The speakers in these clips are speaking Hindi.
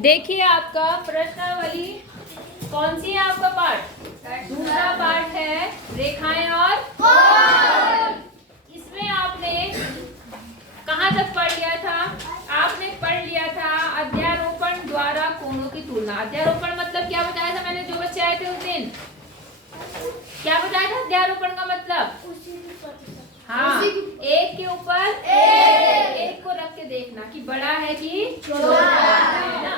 देखिए आपका प्रश्नावली कौन सी है? आपका पाठ दूसरा पाठ है रेखाएं और इसमें आपने कहाँ तक पढ़ लिया था? आपने पढ़ लिया था अध्यारोपण द्वारा कोणों की तुलना। अध्यारोपण मतलब क्या बताया था मैंने? जो बच्चे आए थे उस दिन क्या बताया था अध्यारोपण का मतलब? हाँ, एक के ऊपर एक को रख के देखना कि बड़ा है कि छोटा है ना।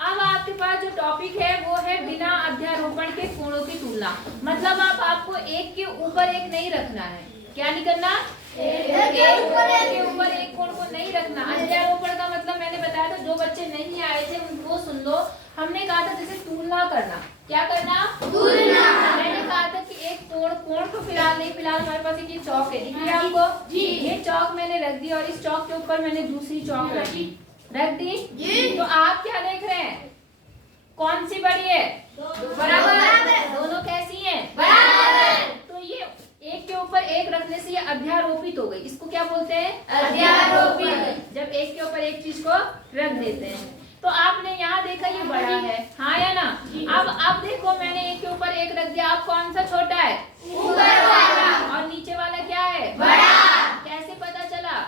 अब आपके पास जो टॉपिक है वो है बिना अध्यारोपण के कोणों की तुलना। मतलब आपको एक के ऊपर एक नहीं रखना है। क्या नहीं करना? एक के ऊपर एक कोण को नहीं रखना। अध्यारोपण का मतलब मैंने बताया था, जो बच्चे नहीं आए थे उनको सुन लो। हमने कहा था जैसे तुलना करना। क्या करना? तुलना। मैंने कहा था कि एक कोण को फिलहाल नहीं, फिलहाल हमारे पास एक ये चौक है, दिख रही है आपको? जी। ये चौक मैंने रख दी और इस चौक के ऊपर मैंने दूसरी चौक रख दी जी। तो आप क्या देख रहे हैं? कौन सी बड़ी है? बराबर। दोनों कैसी हैं? बराबर। तो ये एक के ऊपर एक रखने से ये अध्यारोपित हो गई। इसको क्या बोलते हैं? अध्यारोपित। जब एक के ऊपर एक चीज को रख देते हैं। तो आपने यहाँ देखा ये बड़ा है, हाँ या ना? अब देखो मैंने एक के ऊपर एक रख दिया। अब कौन सा छोटा है? ऊपर वाला। और नीचे वाला क्या है? बड़ा। कैसे पता चला?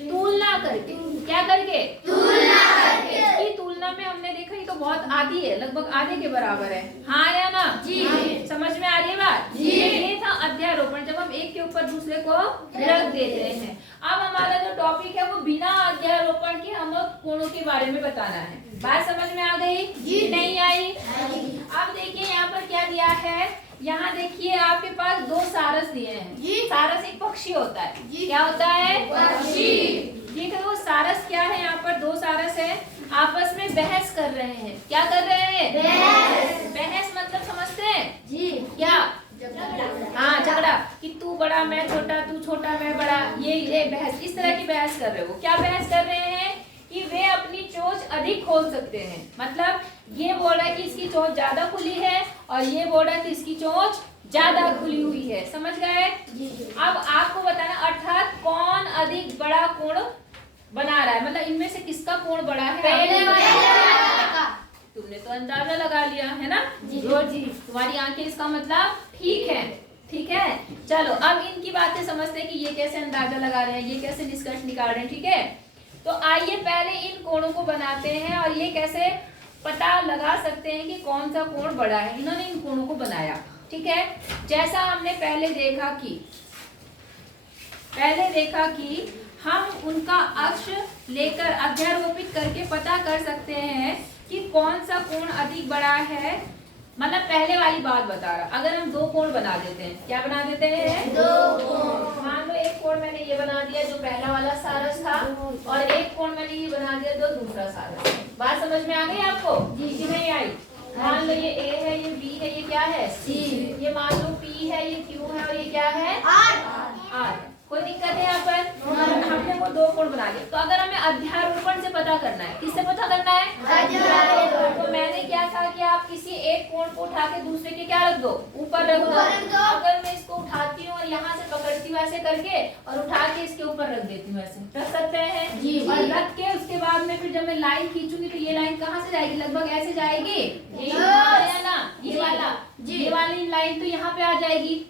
तुलना करके। क्या करके? तुलना करके। इसकी तुलना में हमने देखा ये तो बहुत आधी है, लगभग आधे के बराबर है, हाँ या ना? जी। समझ में आ रही है बात? जी। ये था अध्यारोपण, जब हम एक के ऊपर दूसरे को रख देते हैं। अब हमारा जो टॉपिक है वो बिना अध्यारोपण के हम कोणों के बारे में बताना है। बात समझ में आ गई? जी। नहीं आई? अब देखिए यहाँ पर क्या दिया है। यहाँ देखिए आपके पास दो सारस दिए हैं जी। सारस एक पक्षी होता है जी। क्या होता है? पक्षी। ठीक है, वो सारस क्या है? यहाँ पर दो सारस है, आपस में बहस कर रहे हैं। क्या कर रहे हैं? बहस मतलब समझते हैं जी? क्या? हाँ, झगड़ा कि तू बड़ा मैं छोटा, तू छोटा मैं बड़ा, ये बहस, इस तरह की बहस कर रहे हो। क्या बहस कर रहे हैं? कि वे अपनी चोंच अधिक खोल सकते हैं। मतलब ये बोल रहा है कि इसकी चोंच ज्यादा खुली है और ये बोल रहा है कि इसकी चोंच ज्यादा खुली हुई है। समझ गए? अब आपको बताना, अर्थात कौन अधिक बड़ा कोण बना रहा है। मतलब इनमें से किसका कोण बड़ा है? पहले वाला। तुमने तो अंदाजा लगा लिया है ना? जी जी। तुम्हारी आंखें इसका मतलब ठीक है। ठीक है, चलो अब इनकी बातें समझते हैं कि ये कैसे अंदाजा लगा रहे हैं, ये कैसे निष्कर्ष निकाल रहे हैं। ठीक है, तो आइए पहले इन कोणों को बनाते हैं और ये कैसे पता लगा सकते हैं कि कौन सा कोण बड़ा है। इन्होंने इन कोणों को बनाया। ठीक है, जैसा हमने पहले देखा कि हम उनका अक्ष लेकर अध्यारोपित करके पता कर सकते हैं कि कौन सा कोण अधिक बड़ा है। मतलब पहले वाली बात बता रहा, अगर हम दो कोण बना देते हैं, क्या बना देते हैं? दो कोण। मान लो एक कोण मैंने ये बना दिया जो पहला वाला सारस था, और एक कोण मैंने ये बना दिया जो दूसरा सारस। बात समझ में आ गई आपको? जी। नहीं आई? मान लो ये A है, ये B है, ये क्या है? C। ये मान लो P है, ये Q है और ये क्या है? R। कोई दिक्कत है यहाँ पर? हमने वो दो कोण बना लिए। तो अगर हमें अध्यारोपण से पता करना है, किससे पता करना है? अध्यारोपण। तो मैंने क्या कहा कि आप किसी एक कोण को उठा के दूसरे के क्या रख दो? ऊपर रख दो। अगर मैं इसको उठाती हूँ और यहाँ से पकड़ती हूँ ऐसे करके और उठा के इसके ऊपर रख देती हूँ, ऐसे रख सकते हैं जी। और रख के उसके बाद में फिर जब मैं लाइन खींचूंगी तो ये लाइन कहाँ से जाएगी? लगभग ऐसे जाएगी, ये ना, ये वाली लाइन तो यहाँ पे आ जाएगी,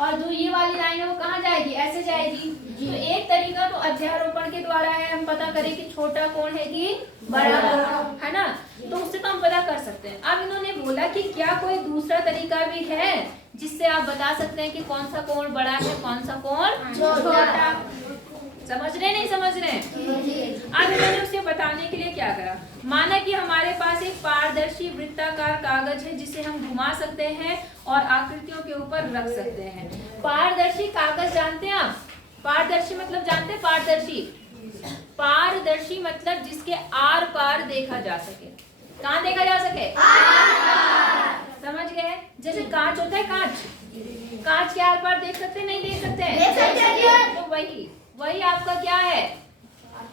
और जो ये वाली लाइन है वो कहाँ जाएगी? ऐसे जाएगी। तो एक तरीका तो अध्यारोपण के द्वारा है, हम पता करें कि छोटा कोण है कि बड़ा कोण है ना, तो उससे तो हम पता कर सकते हैं। अब इन्होंने बोला कि क्या कोई दूसरा तरीका भी है जिससे आप बता सकते हैं कि कौन सा कोण बड़ा है, कौन सा कोण छोटा। समझ रहे नहीं समझ रहे? अब इन्होंने उसे बताने के लिए क्या करा, माना कि हमारे पास एक पारदर्शी वृत्ताकार कागज है जिसे हम घुमा सकते हैं और आकृतियों के ऊपर रख सकते हैं। पारदर्शी कागज जानते हैं आप? पारदर्शी मतलब जानते हैं? पारदर्शी मतलब जिसके आर पार देखा जा सके। कहाँ देखा जा सके? समझ गए? जैसे कांच होता है, कांच के आर पार देख सकते हैं? नहीं देख सकते? तो वही आपका क्या है?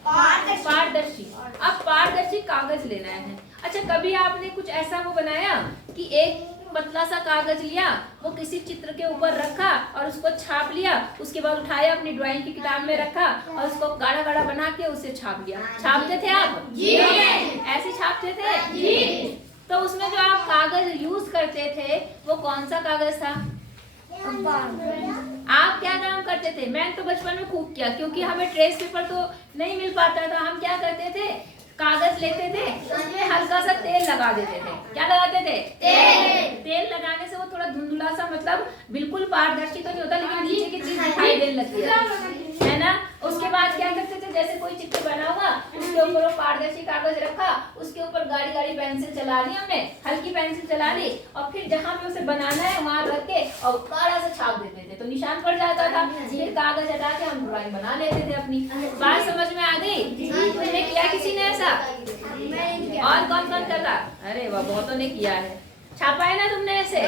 पारदर्शी। अब पारदर्शी कागज लेना है। अच्छा, कभी आपने कुछ ऐसा वो बनाया कि एक पतला सा कागज लिया, वो किसी चित्र के ऊपर रखा और उसको छाप लिया, उसके बाद उठाया अपनी ड्राइंग की किताब में रखा और उसको गाढ़ा गाढ़ा बना के उसे छाप लिया। छापते थे आप? जी। ऐसे छाप छापते थे जी। तो उसमें जो आप कागज यूज करते थे वो कौन सा कागज था? आप क्या काम करते थे? मैंने तो बचपन में खूब किया, क्योंकि हमें ट्रेस पेपर तो नहीं मिल पाता था। हम क्या करते थे, कागज लेते थे, उसमें हल्का सा तेल लगा देते थे। क्या लगाते थे? तेल लगाने से वो थोड़ा धुंधला सा, मतलब बिल्कुल पारदर्शी तो नहीं होता, लेकिन नीचे की चीज दिखाई देने लगती है ना। उसके बाद क्या करते थे, जैसे कोई चित्र बना हुआ, उसके ऊपर वो पारदर्शी कागज रखा, उसके ऊपर गाड़ी गाड़ी पेंसिल चला ली हमने, हल्की पेंसिल चला ली, और फिर जहाँ पे उसे बनाना है वहां रख के और काला से छाप देते थे, तो निशान पड़ जाता था। फिर कागज हटा के हम ड्राइंग बना लेते थे अपनी। बात समझ में आ गई? तुमने किया किसी ने ऐसा? और कौन कौन करता? अरे वाह, बहुतों ने किया है। छापा है ना तुमने ऐसे?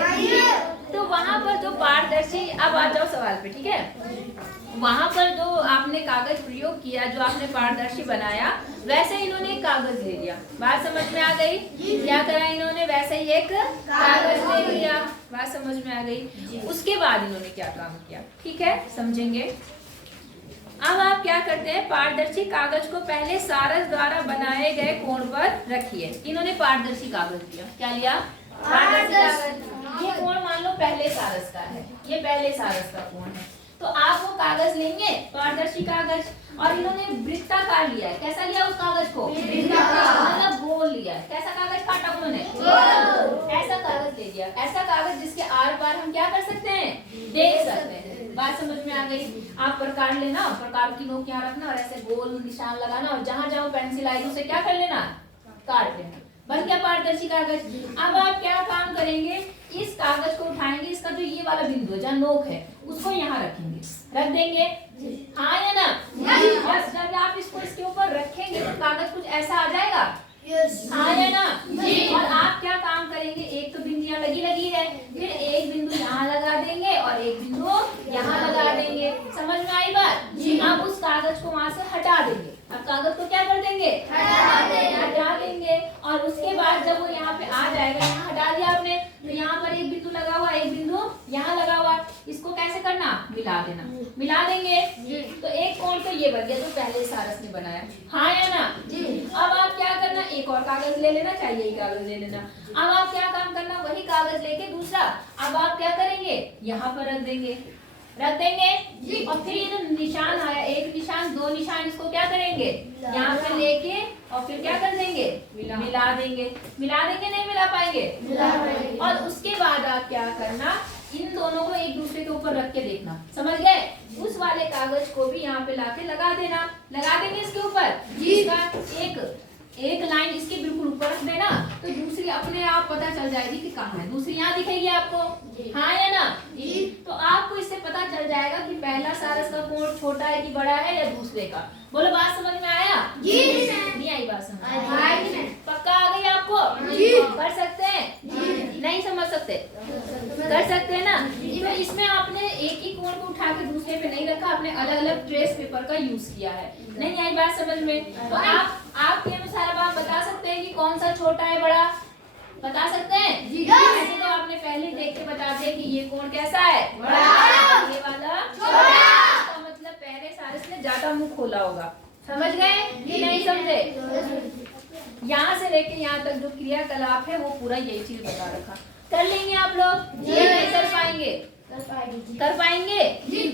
तो वहां पर जो पारदर्शी, अब आ जाओ सवाल पे, ठीक है। वहां पर जो आपने कागज प्रयोग किया, जो आपने पारदर्शी बनाया, वैसे इन्होंने एक कागज ले लिया। बात समझ में आ गई? क्या करा इन्होंने? वैसे ही एक कागज ले लिया। बात समझ में आ गई? उसके बाद इन्होंने क्या काम किया, ठीक है, समझेंगे। अब आप क्या करते हैं, पारदर्शी कागज को पहले सारस द्वारा बनाए गए कोण पर रखिए। इन्होंने पारदर्शी कागज लिया। क्या लिया? पारदर्शी कागज। ये कोण मान लो पहले सारस का है, ये पहले सारस का कोण है। तो आप वो कागज लेंगे, पारदर्शी कागज, और इन्होंने वृत्ताकार लिया है। कैसा लिया उस कागज को? मतलब गोल लिया है। कैसा कागज काटा उन्होंने? ऐसा कागज ले लिया, ऐसा कागज जिसके आर पार हम क्या कर सकते हैं, देख सकते हैं। बात समझ में आ गई? आप प्रकार लेना, प्रकार की नोक यहाँ रखना और ऐसे गोल निशान लगाना, और जहां जहां पेंसिल आई उसे क्या कर लेना, काट लेना। बन गया पारदर्शी कागज। अब आप क्या काम करेंगे, इस कागज को उठाएंगे, इसका जो ये वाला बिंदु है जहाँ नोक है उसको यहाँ रखेंगे, रख देंगे, हाँ या ना? और जब आप इसको इसके ऊपर रखेंगे तो कागज कुछ ऐसा आ जाएगा, हाँ या ना? और आप क्या काम करेंगे, एक तो बिंदु यहाँ लगी है, फिर एक बिंदु यहाँ लगा देंगे और एक बिंदु यहाँ लगा देंगे। समझ में आई बात? आप उस कागज को वहां से हटा देंगे। अब कागज को क्या कर देंगे, हटा देंगे। और उसके बाद जब वो यहाँ पे आ जाएगा, यहाँ हटा दिया आपने, तो यहाँ पर एक बिंदु लगा हुआ, एक बिंदु यहाँ लगा हुआ, इसको कैसे करना, मिला देना, मिला देंगे। तो एक कोण तो ये बन गया जो पहले सारस ने बनाया, हाँ या ना? अब आप क्या करना, एक और कागज ले लेना, चाहे यही कागज ले लेना। अब आप क्या काम करना, वही कागज लेके दूसरा, अब आप क्या करेंगे, यहाँ पर रख देंगे, रख देंगे। और फिर ये जो निशान आया, एक निशान, दो निशान, इसको क्या करेंगे, यहाँ पे लेके और फिर क्या कर देंगे, मिला देंगे। मिला देंगे, नहीं मिला पाएंगे? और उसके बाद आप क्या करना, इन दोनों को एक दूसरे के ऊपर रख के देखना। समझ गए? उस वाले कागज को भी यहाँ पे लाके लगा देना, लगा देंगे इसके ऊपर। इसका एक लाइन इसके बिल्कुल ऊपर रख देना, तो दूसरी अपने आप पता चल जाएगी कि कहाँ है। दूसरी यहाँ दिखेगी आपको, हाँ या ना? तो आपको इससे पता चल जाएगा कि पहला सारस का कोण छोटा है कि बड़ा है या दूसरे का। बोलो, बात समझ में आया? नहीं आई बात समझ? पक्का आ गई आपको? कर सकते हैं? नहीं समझ सकते? कर सकते हैं ना? तो इसमें आपने एक ही कोण को उठा के दूसरे पे नहीं रखा, आपने अलग अलग ट्रेस पेपर का यूज किया है। नहीं आई बात समझ में? तो आपके अनुसार अब आप बता सकते हैं कि कौन सा छोटा है, बड़ा? बता सकते हैं? ऐसे तो आपने पहले देख के बता दिया कि ये कोण कैसा है, बड़ा, ये वाला छोटा। इसका मतलब पहले सारस ने ज्यादा मुंह खोला होगा। समझ गए कि नहीं समझे? यहाँ से लेके यहाँ तक जो क्रियाकलाप है वो पूरा यही चीज बता रखा। कर लेंगे आप लोग? नहीं कर पाएंगे? कर पाएंगे?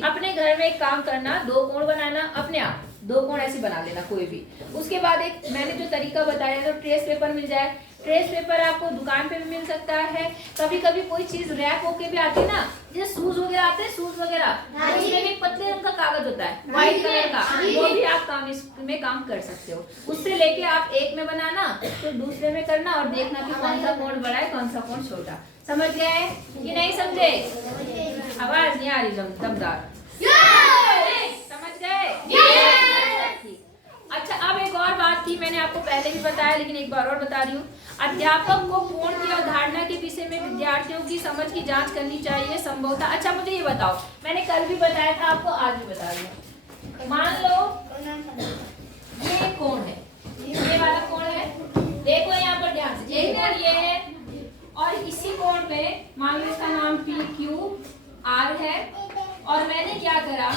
अपने घर में एक काम करना, दो कोण बनाना, अपने आप दो कोण ऐसे बना लेना कोई भी। उसके बाद एक मैंने जो तरीका बताया, तो ट्रेस पेपर मिल जाए। ट्रेस पेपर आपको दुकान पे भी मिल सकता है, कभी कभी कोई चीज रैप होके भी आती है ना, जैसे शूज वगैरह आते हैं, शूज वगैरह, उसमें भी पतले रंग का कागज होता है, व्हाइट कलर का, वो भी आप इसमें काम कर सकते हो। उससे लेके आप एक में बनाना, तो दूसरे में करना और देखना कि कौन सा कोण बड़ा है, कौन सा कोण छोटा। समझ गए कि नहीं समझे? आवाज नहीं आ रही दमदार? समझ गए? अच्छा, अब एक और बात थी, मैंने आपको पहले भी बताया लेकिन एक बार और बता रही हूँ। अध्यापक को कोण की अवधारणा के विषय में विद्यार्थियों की समझ की जांच करनी चाहिए संभवतः। अच्छा, मुझे ये बताओ, मैंने कल भी बताया था आपको, आज भी बता रही हूँ। मान लो ये कोण है, ये वाला कोण है, देखो यहाँ पर ध्यान से, एक कोण ये है और इसी कोण पे मान लो इसका नाम PQR है, और मैंने क्या करा,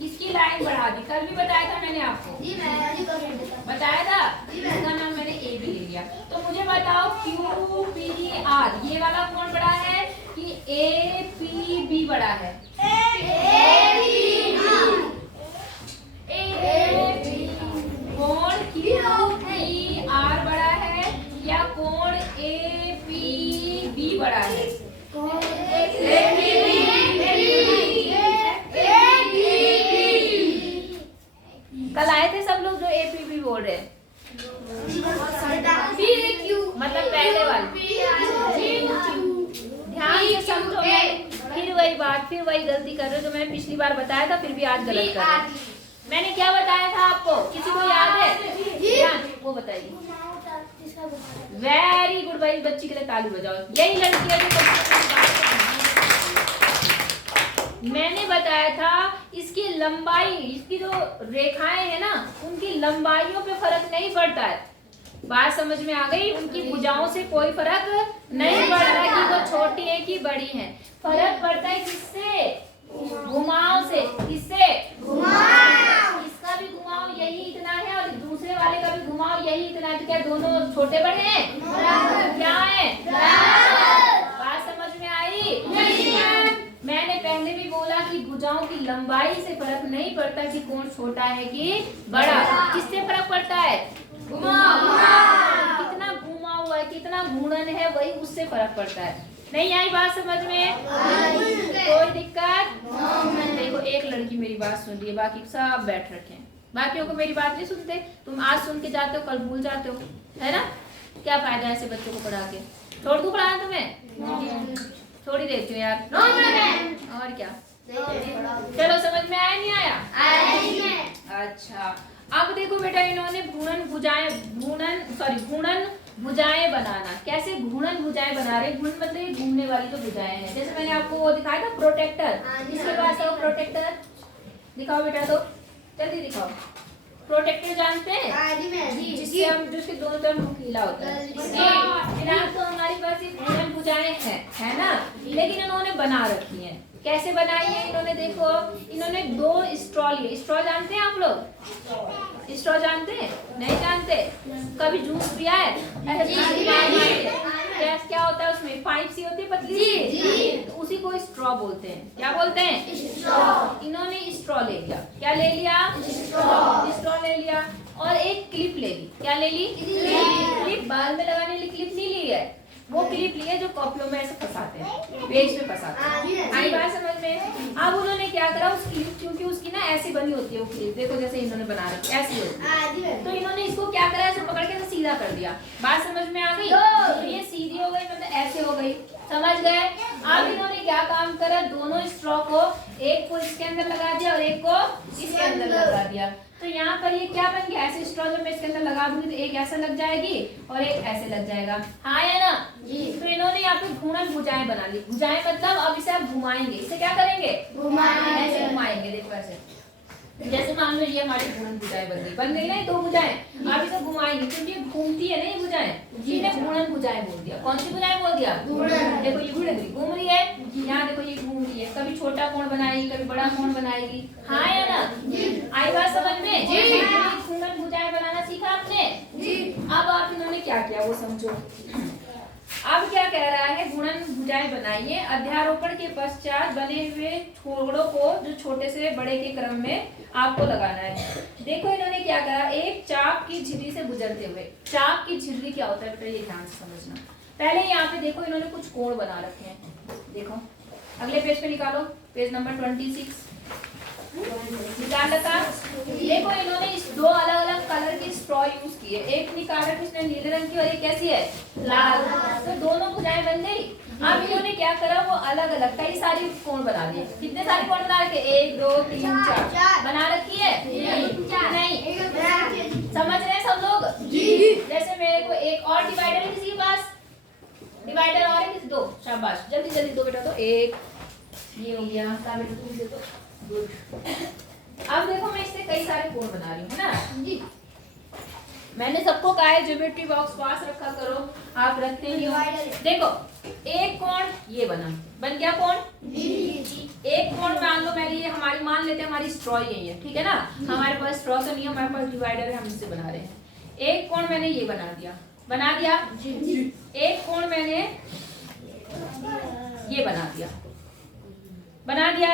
इसकी लाइन बढ़ा दी। कल भी बताया था मैंने आपको, बताया था, इसका नाम मैंने AB ले लिया। APB बड़ा है? कोण QPR बड़ा है या कोण APB बड़ा है? कल आए थे सब लोग जो APB बोल रहे हैं, मतलब पहले वाले। ध्यान से समझो, फिर वही गलती कर रहे हो जो मैंने पिछली बार बताया था, फिर भी आज गलत कर रहे हो। मैंने क्या बताया था आपको, किसी को याद है? ध्यान वो बताइए। वेरी गुड भाई, बच्ची के लिए ताली बजाओ। यही लड़की है जो मैंने बताया था, इसकी लंबाई, इसकी जो रेखाएं है ना, उनकी लंबाइयों पे फर्क नहीं पड़ता है। बात समझ में आ गई? उनकी भुजाओं से कोई फर्क नहीं पड़ता कि वो छोटी है कि बड़ी है। फर्क पड़ता है किससे? घुमाव से। किससे? घुमाव। इसका भी घुमाव यही इतना है और दूसरे वाले का भी घुमाव यही इतना है, तो क्या दोनों छोटे बड़े हैं? क्या है? बात समझ में आई? मैंने पहले भी बोला कि भुजाओं की लंबाई से फर्क नहीं पड़ता कि कौन छोटा है कि बड़ा। किससे फर्क पड़ता है? कितना घुमा हुआ है, कितना घूर्णन है, वही उससे फर्क पड़ता है। नहीं आई बात समझ में? कोई दिक्कत? देखो एक लड़की मेरी बात सुन रही है, बाकी सब बैठ रखे हैं। बाकियों को मेरी बात नहीं सुनते। तुम आज सुन के जाते हो, कल भूल जाते हो, है ना? क्या फायदा ऐसे बच्चों को पढ़ा के? छोड़ दूं पढ़ाना तुम्हें? छोड़ ही देती हूँ यार। और क्या? चलो समझ में आया नहीं आया? अच्छा, अब देखो बेटा, इन्होंने घूर्णन भुजाएं बनाना। कैसे घूर्णन भुजाएं बना रहे? घूर्णन मतलब ये घूमने वाली जो भुजाएं हैं। जैसे मैंने आपको वो दिखाया था प्रोटेक्टर, इसके पास है वो प्रोटेक्टर। दिखाओ बेटा, तो जल्दी दिखाओ। प्रोटेक्टर जानते हैं? जिससे हम, जिसके दोनों तरफ नुकीला होता है। फिलहाल तो हमारे पास ये घूर्णन भुजाएं हैं, है ना? लेकिन इन्होंने बना रखी हैं। कैसे बनाई है इन्होंने? देखो, इन्होंने दो स्ट्रॉ लिए। स्ट्रॉ जानते हैं आप लोग? स्ट्रॉ जानते हैं? नहीं जानते? कभी जूस पिया है? क्या होता है उसमें? पाइप सी होती है, पतली सी, तो उसी को स्ट्रॉ बोलते हैं। क्या बोलते हैं? इन्होंने स्ट्रॉ ले लिया। क्या ले लिया? स्ट्रॉ ले लिया। और एक क्लिप ले ली। क्या ले ली? क्लिप। बाल में लगाने वाली क्लिप नहीं ली है, वो क्लिप लिए जो कॉपियों में ऐसे फंसाते हैं, पेज में फंसाते हैं। आई बात समझ में? अब उन्होंने क्या करा, उस क्लिप, क्योंकि उसकी ना ऐसी बनी होती है वो क्लिप, देखो जैसे इन्होंने बना रखी ऐसी होती है, तो इन्होंने इसको क्या करा, ऐसे पकड़ के सीधा कर दिया। बात समझ में आ गई? तो ये सीधी हो गई, मतलब ऐसे हो गई। समझ गए? अब इन्होंने क्या काम करा, दोनों स्ट्रॉ को, एक को इसके अंदर लगा दिया और एक को इसके अंदर लगा दिया। तो यहाँ पर ये क्या बन गया? ऐसे स्ट्रॉ जब मैं इसके अंदर लगा दूंगी तो एक ऐसे लग जाएगी और एक ऐसे लग जाएगा। हाँ या ना? तो इन्होंने यहाँ पे घूर्णन भुजाएं बना ली। भुजाएं मतलब अब इसे आप घुमाएंगे। इसे क्या करेंगे? ऐसे घुमाएंगे। देखो ऐसे, जैसे मान लो ये हमारी घूर्णन भुजाएं बन गई ना, दो भुजाएं। आप इसे घुमाएंगे क्योंकि ये घूमती है ना ये भुजाएं, इसलिए घूर्णन भुजाएं बोल दिया। कौन सी भुजाएं बोल दिया? देखो ये घूम रही है, यहाँ देखो ये घूम रही है, कभी छोटा कोण बनाएगी, कभी बड़ा कोण बनाएगी। हाँ या ना? आई बात समझ में? घूर्णन भुजाएं बनाना सीखा आपने? अब आप इन्होंने क्या किया वो समझो। अब क्या कह रहा है, घूर्णन भुजाएं बनाइए। अध्यारोपण के पश्चात बने हुए छोरों को जो छोटे से बड़े के क्रम में आपको लगाना है। देखो इन्होंने क्या करा, एक चाप की झिर्री से गुजरते हुए। चाप की झिर्री क्या होता है बेटा, ये ध्यान से समझना। पहले यहाँ पे देखो इन्होंने कुछ कोण बना रखे हैं। देखो अगले पेज पे निकालो, पेज नंबर 26 निकाल रखा। देखो इन्होंने इस दो अलग अलग कलर की स्ट्रॉ यूज की है। एक निकाल रखी उसने नीले रंग की और एक कैसी है? लाल। तो दोनों भुजाएं बन गई। अब इन्होंने क्या करा, वो अलग अलग कई सारी कोण बना दिए। कितने सारे कोण बना रखे? 1 2 3 4 बना रखी है? नहीं। समझ रहे हैं सब लोग? जैसे मेरे को एक और डिवाइडर है किसी के पास, डिवाइडर और है किसी? 2। शाबाश, जल्दी जल्दी दो बेटा। तो एक ये हो गया, तुम दे दो। गुड। अब देखो मैं इससे कई सारे कोण बना रही हूँ, है ना जी? मैंने सबको कहा है ज्योमेट्री बॉक्स पास रखा करो, आप रखते ही हो। देखो एक कोण ये बन गया कोण। एक कोण मान लो मैंने, ये हमारी मान लेते हैं हमारी स्ट्रॉ यही है, ठीक है ना? हमारे पास स्ट्रॉ तो नहीं है, हमारे पास डिवाइडर है, हम इससे बना रहे हैं। एक कोण मैंने ये बना दिया। एक कोण मैंने ये बना दिया, बना दिया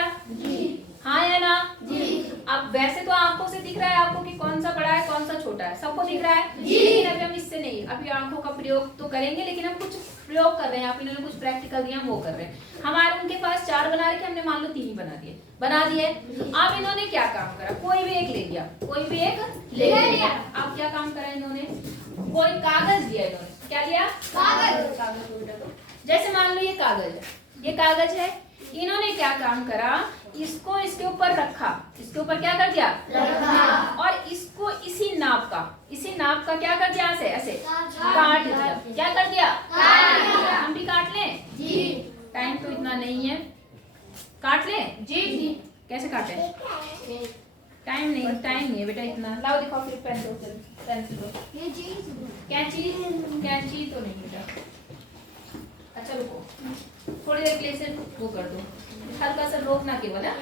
हाँ या ना जी। अब वैसे तो आंखों से दिख रहा है आपको कि कौन सा बड़ा है कौन सा छोटा है, सबको दिख रहा है जी। लेकिन अभी हम इससे नहीं, अभी आंखों का प्रयोग तो करेंगे, लेकिन हम कुछ प्रयोग कर रहे हैं। आप इन्होंने कुछ प्रैक्टिकल दिया, हम वो कर रहे हैं। हमारे उनके पास 4 बना रखे, हमने मान लो 3 ही बना दिए। अब इन्होंने क्या काम करा, कोई भी एक ले लिया, कोई भी एक ले लिया। अब क्या काम करा इन्होंने, कोई कागज दिया, इन्होंने क्या लिया, कागज को उल्टा दो। जैसे मान लो ये कागज है, ये कागज है, इन्होंने क्या काम करा, इसको इसके ऊपर रखा, इसके ऊपर क्या कर दिया रखा, और इसको इसी नाप का क्या कर दिया, ऐसे ऐसे काट दिया। क्या कर दिया, हम भी काट लें जी, टाइम तो इतना नहीं है, काट लें जी जी। कैसे काटे, टाइम नहीं है बेटा इतना। लाओ दिखाओ फिर पेंसिल दो, कैंची तो नहीं बेटा। अच्छा रुको, थोड़ी देर के लिए से वो कर दो, हल्का सा रोकना केवल है।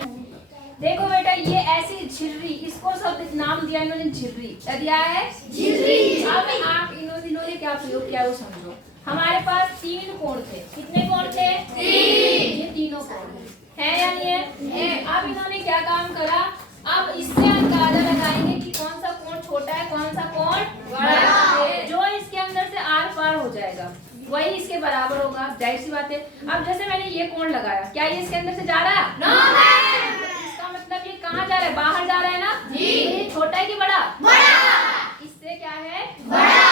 देखो बेटा ये ऐसी झिर्री, इसको सब नाम दिया इन्होंने झिर्री, क्या दिया है झिर्री। अब आप इन्होंने क्या प्रयोग किया वो समझो। हमारे पास 3 कोण थे, कितने कोण थे 3, ये तीनों कोण है या नहीं है। अब इन्होंने क्या काम करा, अब इससे अंदाजा लगाएंगे कि कौन सा कोण छोटा है कौन सा कोण बड़ा है। जो इसके अंदर से आर पार हो जाएगा वही इसके बराबर होगा, जाहिर सी बात है। अब जैसे मैंने ये कोण लगाया, क्या ये इसके अंदर से जा रहा है, इसका मतलब ये कहाँ जा रहा है, बाहर जा रहा है ना जी। ये छोटा है कि बड़ा, इससे क्या है बड़ा।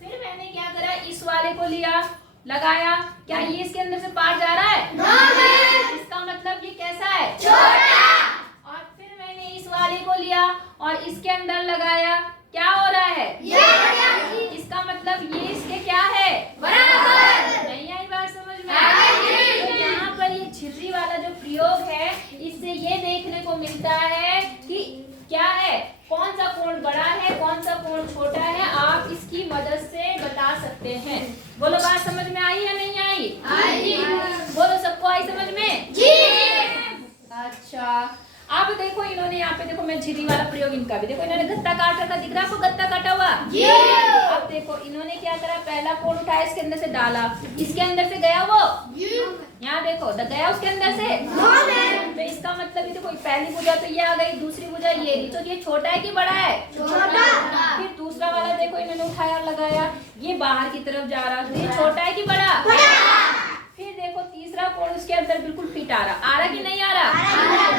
फिर मैंने क्या करा, इस वाले को लिया, लगाया, क्या ये इसके अंदर से पार जा रहा है, इसका मतलब ये कैसा है, छोटा। और फिर मैंने इस वाले को लिया और इसके अंदर लगाया, क्या हो रहा है, इसका मतलब ये इसके क्या है, बराबर। नहीं आई बात समझ में, तो यहाँ पर ये झिर्री वाला जो प्रयोग है, इससे ये देखने को मिलता है कि क्या है, कौन सा कोण बड़ा है कौन सा कोण छोटा है, आप इसकी मदद से बता सकते हैं। बोलो बात समझ में आई या नहीं आई, बोलो सबको आई समझ में जी। अच्छा अब देखो इन्होंने यहाँ पे देखो, मैं झिर्री वाला प्रयोग इनका भी देखो, इन्होंने गत्ता काट रखा, दिख रहा है आपको गत्ता काटा हुआ जी। अब देखो इन्होंने क्या करा, पहला कोण उठाया, इसके अंदर से डाला, इसके अंदर से गया वो, यहाँ देखो गया उसके अंदर से, तो इसका मतलब ये देखो पहली भुजा तो ये आ गई, दूसरी भुजा ये, तो ये छोटा है कि बड़ा है, छोटा। फिर दूसरा वाला देखो इन्होंने उठाया लगाया, ये बाहर की तरफ जा रहा, तो ये छोटा है कि बड़ा। फिर देखो तीसरा कोण उसके अंदर बिल्कुल फिट आ रहा कि नहीं आ रहा,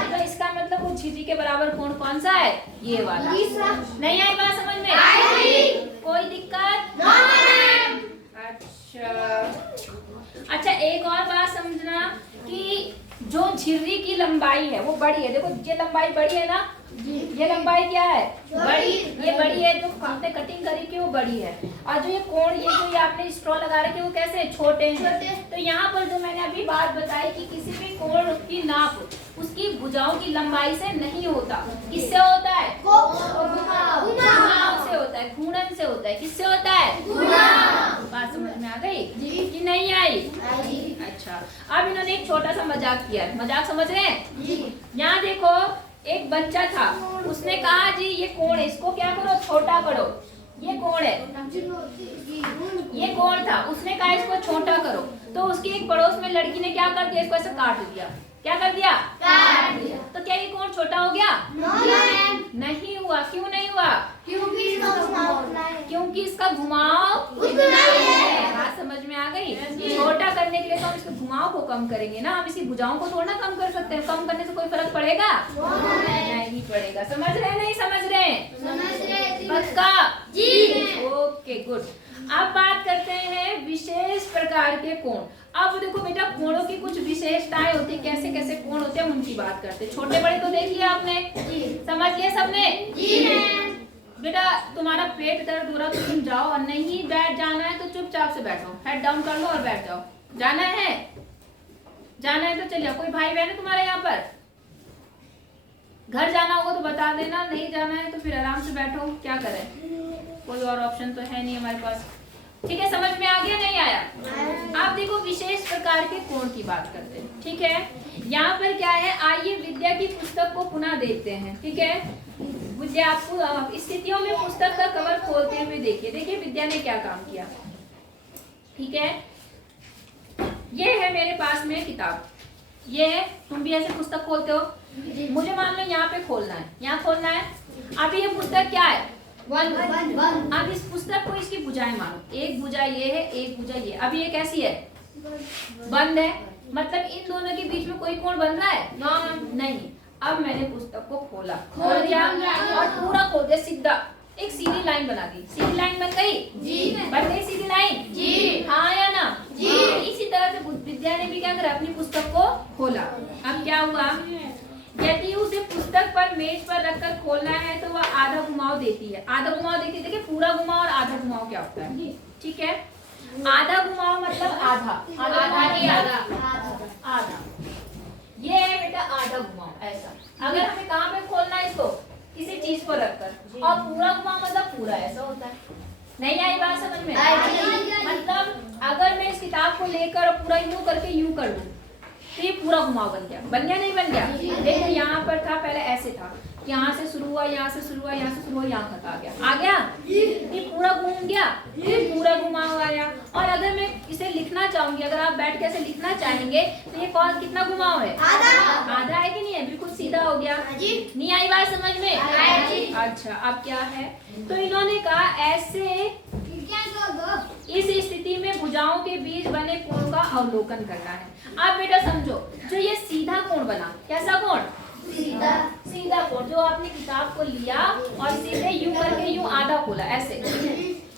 तो इसका मतलब वो झिर्री के बराबर कोण कौन सा है, ये वाला। नहीं आई बात समझ में, कोई दिक्कत। अच्छा एक और बात समझना कि जो झिर्री की लंबाई है वो बड़ी है, देखो ये लंबाई बड़ी है ना, ये लंबाई क्या है बड़ी, ये बड़ी है, जो आपने कटिंग करी की वो बड़ी है, और जो ये कोण ये आपने स्ट्रॉ लगा रखे वो कैसे छोटे हैं। तो यहाँ पर जो मैंने अभी बात बताई कि किसी भी कोण की नाप उसकी भुजाओं की लंबाई से नहीं होता, किससे होता है, घुमाव से होता है, घूर्णन से होता है, किससे होता है, बात समझ में आ गई कि नहीं आई। अच्छा अब इन्होंने एक छोटा सा मजाक किया, मजाक समझ रहे हैं। यहाँ देखो एक बच्चा था, उसने कहा जी ये कोण है, इसको क्या करो छोटा करो, ये कोण है, ये कोण था, उसने कहा इसको छोटा करो, तो उसकी एक पड़ोस में लड़की ने क्या कर दिया, इसको ऐसे काट दिया, क्या कर दिया, काट दिया। तो क्या ये कोण छोटा हो गया, नहीं हुआ। क्यों नहीं हुआ, क्योंकि इसका घुमाव बात समझ में आ गई। छोटा करने के लिए तो हम इसके घुमाव को कम करेंगे ना, हम इसकी भुजाओं को थोड़ा ना कम कर सकते हैं, कम करने से कोई फर्क पड़ेगा नहीं पड़ेगा। समझ रहे नहीं समझ रहे, पक्का जी, ओके गुड। अब बात करते हैं विशेष प्रकार के कोण। अब देखो बेटा कोणों की कुछ विशेषताएं होती है, कैसे कैसे कोण होते हैं उनकी बात करते हैं। छोटे बड़े तो देख लिया आपने, समझ लिया सबने जी। बेटा तुम्हारा पेट दर्द हो रहा तो तुम जाओ, और नहीं बैठ जाना है तो चुपचाप से बैठो, हेड डाउन कर लो और बैठ जाओ। जाना है तो चलिए। कोई भाई बहन है तुम्हारे यहाँ पर, घर जाना होगा तो बता देना, नहीं जाना है तो फिर आराम से बैठो, क्या करें, कोई और ऑप्शन तो है नहीं हमारे पास। ठीक है, समझ में आ गया नहीं आया। आप देखो विशेष प्रकार के कोण की बात करते हैं, ठीक है। यहाँ पर क्या है, आइए विद्या की पुस्तक को पुनः देखते हैं, ठीक है। विद्या आपको स्थितियों में पुस्तक का कवर खोलते हुए देखिए, देखिए विद्या ने क्या काम किया, ठीक है। ये है मेरे पास में किताब, ये है, तुम भी ऐसे पुस्तक खोलते हो, मुझे मान लो यहाँ पे खोलना है, यहाँ खोलना है। अब ये पुस्तक क्या है? वन। अब इस पुस्तक को इसकी भुजाएं मानो, एक भुजा ये है, एक भुजा ये। अब ये कैसी है? बंद है, मतलब इन दोनों के बीच में कोई कोण बन रहा है? नहीं। अब मैंने पुस्तक को खोला, खोल दिया और पूरा खोल दिया, सीधा एक सीधी लाइन बना दी। सीधी लाइन बन गई? बन गई सीधी लाइन? हाँ या ना? इसी तरह से विद्या ने भी क्या करा? अपनी पुस्तक को खोला। अब क्या हुआ? यदि उसे पुस्तक पर मेज पर रखकर खोलना है तो वह आधा घुमाव देती है। आधा घुमाव देती है, देखिए पूरा घुमाव और आधा घुमाव क्या होता है, ठीक है? आधा घुमाव मतलब आधा, आधा ये है बेटा आधा घुमाव। ऐसा अगर हमें कहाँ पे खोलना है इसको? किसी चीज पर रखकर। और पूरा घुमाव मतलब पूरा, ऐसा होता है। नहीं आई बात समझ में? मतलब अगर मैं इस किताब को लेकर पूरा यूं करके यूं कर दूं तो ये पूरा घुमाव बन गया। बन गया नहीं बन गया? देखो यहाँ पर था, पहले ऐसे था, यहाँ से शुरू हुआ, यहाँ से शुरू हुआ, यहाँ से शुरू हुआ, यहाँ तक आ गया। आ गया? ये पूरा घूम गया, ये पूरा घुमाव आया। और अगर मैं इसे लिखना चाहूंगी, अगर आप बैठ के ऐसे लिखना चाहेंगे तो ये कौन कितना घुमाव है? आधा है कि नहीं है? बिल्कुल सीधा हो गया। नहीं आई बात समझ में? अच्छा, अब क्या है? तो इन्होंने कहा ऐसे इस स्थिति में भुजाओं के बीच बने कोण का अवलोकन करना है। आप बेटा समझो, जो ये सीधा कोण बना, कैसा कोण? सीधा कोण। जो आपने किताब को लिया और सीधे यूं करके यूं आधा खोला ऐसे,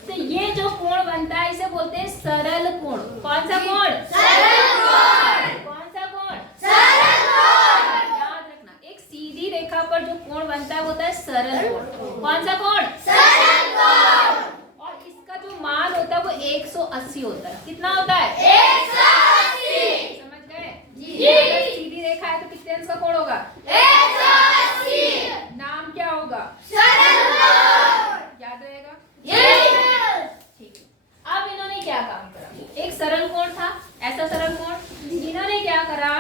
तो ये जो कोण बनता है इसे बोलते हैं सरल कोण। कौन सा कोण? सरल कोण। कौन सा कोण? सरल कोण। याद रखना, एक सीधी रेखा पर जो कोण बनता है वो होता है सरल कोण। कौन सा कोण? सरल कोण। और इसका जो मान होता है वो 180 होता है। कितना होता है? 180। समझ गए? जी। सीधी रेखा है तो कितने अंश का कोण होगा? 180। नाम क्या होगा? सरल कोण। याद रहेगा? ठीक है। अब इन्होंने क्या काम करा? एक सरल कोण था, ऐसा सरल कोण। इन्होंने क्या करा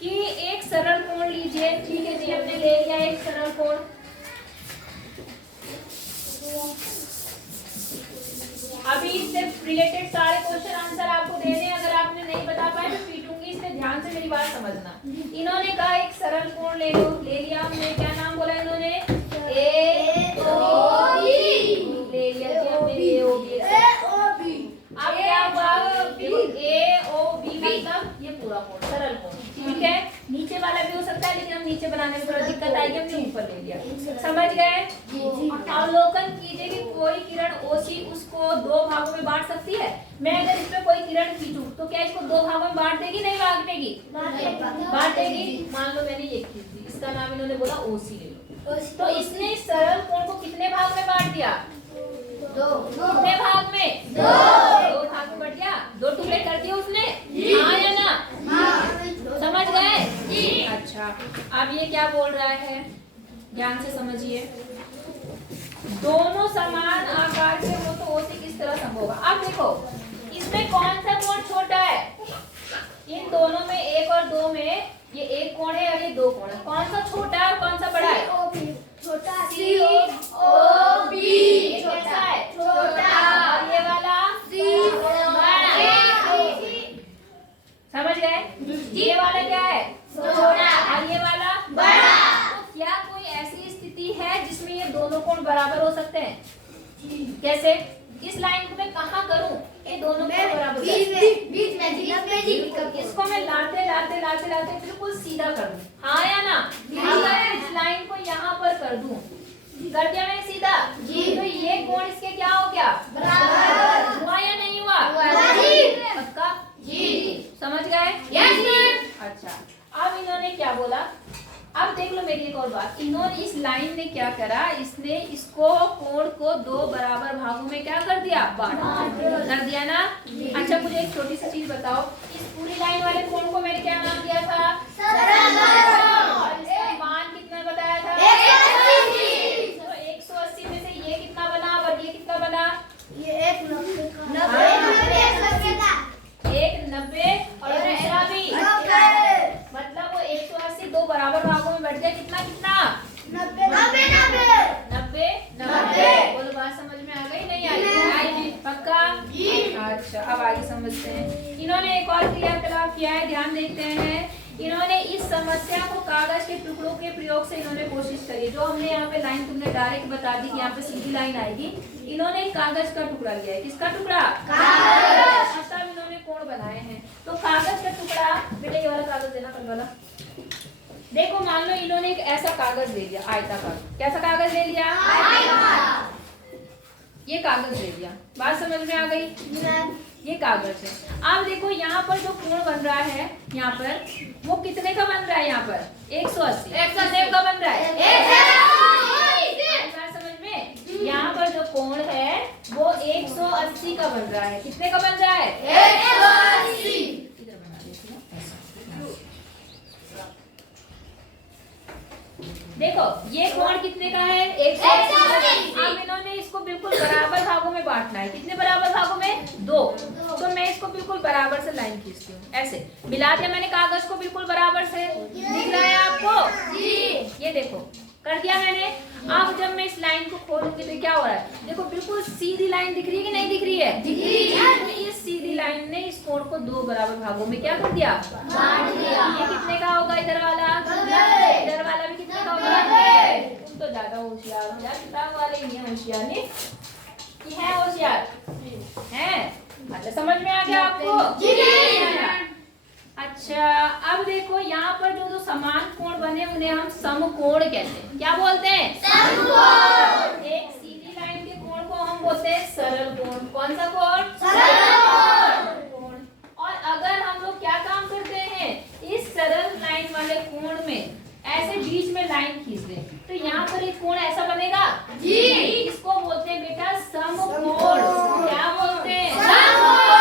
कि एक सरल कोण लीजिए, ठीक है जी, हमने ले लिया एक सरल कोण। अभी इससे रिलेटेड सारे क्वेश्चन आंसर आपको देने, अगर आपने नहीं बता पाए तो पीटूंगी, इसलिए ध्यान से मेरी बात समझना। इन्होंने कहा एक सरल कोण ले लो, ले लिया हमने। क्या नाम बोला इन्होंने? AOB। ले लिया जी हमने AOB। अब क्या हुआ? AOB मतलब ये पूरा कोण, सरल कोण, ठीक है? नीचे वाला भी हो सकता है, लेकिन हम नीचे बनाने में थोड़ा दिक्कत आएगी, हमने ऊपर ले लिया। समझ गए? अवलोकन कीजिए कि कोई किरण OC उसको दो भागों में बांट सकती है। मैं अगर इसमें कोई किरण खींचूं तो क्या इसको दो भागों में बांट देगी? नहीं बांटेगी? बांट देगी। मान लो मैंने ये खींच दी, इसका नाम इन्होंने बोला OC ले लो। तो इसने सरल कोण को कितने भाग में बांट दिया? कितने भाग में? दो भाग में बढ़ गया, दो टुकड़े कर दिए उसने। हाँ या ना? समझ गए? अच्छा, अब ये क्या बोल रहा है, ध्यान से समझिए। दोनों समान आकार के हो तो OC किस तरह संभव होगा? अब देखो, इसमें कौन सा कोण छोटा है? इन दोनों में, एक और दो में, ये एक कोण है और ये दो कोण है। कौन सा छोटा है और कौन सा बड़ा है? छोटा। COB। ये कैसा है? छोटा। और ये वाला? बड़ा। समझ गए? ये वाला क्या है? छोटा। और ये वाला? बड़ा। तो क्या कोई ऐसी स्थिति है जिसमें ये दोनों कोण बराबर हो सकते हैं? कैसे? इस लाइन को मैं कहाँ करूं? ये दोनों कोण बराबर बीच में। इसको मैं लाते लाते लाते लाते बिल्कुल सीधा कर दूं। हाँ या ना? अगर इस लाइन को यहाँ पर कर दूं, कर दिया मैंने सीधा, तो ये कोण इसके क्या हो गया? बराबर। हुआ या नहीं हुआ? पक्का? समझ गए? अच्छा, अब इन्होंने क्या बोला? अब देख लो मेरी एक और बात, इन्होंने इस लाइन ने क्या करा? इसने इसको कोण को दो बराबर भागों में क्या कर दिया? बांट कर दिया ना? अच्छा, मुझे एक छोटी सी चीज बताओ, इस पूरी लाइन वाले कोण को मैंने क्या नाम दिया था? सरल कोण। इसका मान कितना बताया था? 180। तो 180 में से ये कितना बना और ये कितना बना? ये 190 और दूसरा भी 90। मतलब वो 180 दो बराबर भागों में बैठ गया। कितना कितना? 90। बोलो, बात समझ में आ गई? नहीं आई? पक्का? अच्छा, अब आगे समझते हैं। इन्होंने एक और क्रियाकलाप किया है, ध्यान देते हैं। इन्होंने इस समस्या को कागज के टुकड़ों के प्रयोग से इन्होंने कोशिश करी। जो हमने यहाँ पे लाइन तुमने डायरेक्ट बता दी कि यहाँ पे सीधी लाइन आएगी। इन्होंने कागज का टुकड़ा लिया है। किसका टुकड़ा? कागज। मतलब इन्होंने कोण बनाए हैं। तो कागज का टुकड़ा, बेटा ये वाला कागज देना, कल वाला। देखो मान लो इन्होंने एक ऐसा कागज ले लिया, आयताकार। कैसा कागज ले लिया? आयताकार। ये कागज ले लिया, बात समझ में आ गई? ये कागज है। अब देखो यहाँ पर जो कोण बन रहा है, यहाँ पर वो कितने का बन रहा है? यहाँ पर 180। 180 का बन रहा है। बात समझ में? यहाँ पर जो कोण है वो 180 का बन रहा है। कितने का बन रहा है? 180। इधर बना देती हूँ। देखो ये कोण कितने का है? 180। अब इन्होंने इसको बिल्कुल बराबर भागों में बांटना है। कितने बराबर भागों में? 2। तो मैं इसको बिल्कुल बराबर से लाइन खींचती हूँ, ऐसे मिला दिया मैंने कागज को बिल्कुल बराबर से। दिख रहा है आपको? जी। ये देखो कर दिया मैंने। अब जब मैं इस लाइन को खोलूंगी तो क्या हो रहा है? देखो बिल्कुल सीधी लाइन दिख रही है कि नहीं दिख रही है? दिख रही है। इस सीधी लाइन ने इस कोण को 2 बराबर भागों में क्या कर दिया? बांट दिया। ये कितने का होगा? इधर वाला, इधर वाला भी कितने का होगा? तुम तो ज्यादा होशियार हो यार, किताब वाले नहीं है होशियार। नहीं कि है होशियार है? अच्छा समझ में आ गया आपको? अच्छा अब देखो यहाँ पर जो समान कोण बने उन्हें हम समकोण कहते हैं। क्या बोलते हैं? समकोण। एक सीधी लाइन के कोण को हम बोलते हैं सरल कोण। कौन सा कोण? सरल कोण। और अगर हम लोग क्या काम करते हैं, इस सरल लाइन वाले कोण में ऐसे बीच में लाइन खींच दें तो यहाँ पर एक कोण ऐसा बनेगा। जी। इसको बोलते हैं बेटा समकोण। क्या बोलते हैं? समकोण।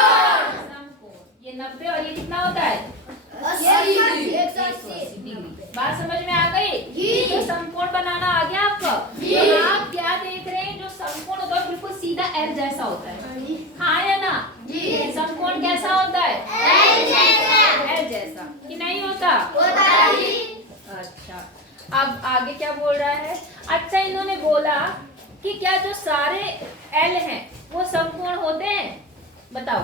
ये 90 और ये कितना होता है? 180 डिग्री। बात समझ में आ गई? तो समकोण बनाना आ गया आपको? तो आप क्या देख रहे हैं? जो समकोण होता है बिल्कुल सीधा एल जैसा होता है, हाँ या ना? समकोण कैसा होता है? एल जैसा कि नहीं होता? अच्छा अब आगे क्या बोल रहा है? अच्छा इन्होंने बोला कि क्या जो सारे एल हैं वो समकोण होते हैं? बताओ।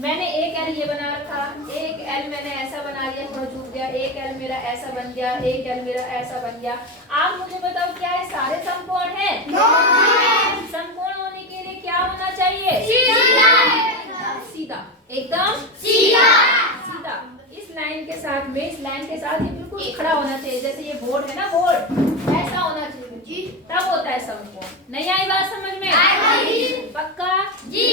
मैंने एक एल ये बना रखा, एक एल मैंने ऐसा बना लिया, थोड़ा झुक गया, एक एल मेरा ऐसा बन गया, एक एल मेरा ऐसा बन गया। आप मुझे बताओ क्या ये सारे समकोण हैं? समकोण होने के लिए क्या होना चाहिए? सीधा, एकदम सीधा। इस लाइन के साथ में, इस लाइन के साथ ये बिल्कुल खड़ा होना चाहिए। जैसे ये बोर्ड है ना, बोर्ड ऐसा होना चाहिए जी, तब होता है समकोण। नहीं आई बात समझ में? पक्का? जी।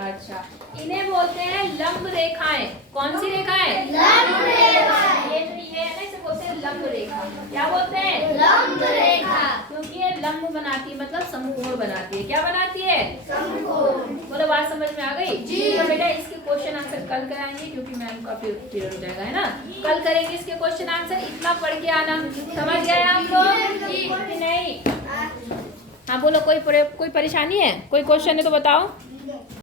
अच्छा इन्हें बोलते हैं लंब रेखाएं। कौन सी रेखाएं? लंब रेखाएं। ये जो ये है ना, इसे बोलते हैं लंब रेखा। क्या बोलते हैं? लंब रेखा। क्योंकि ये लंब बनाती है, मतलब समकोण बनाती है। क्या बनाती है? समकोण। बोलो बात समझ में आ गई? जी। तो बेटा इसके क्वेश्चन आंसर कल कराएंगे क्योंकि मैम का पीरियड हो जाएगा, है ना? कल करेंगे इसके क्वेश्चन आंसर। इतना पढ़ के आना। समझ गए आप लोग? नहीं हाँ बोलो, कोई परेशानी है? कोई क्वेश्चन है तो बताओ।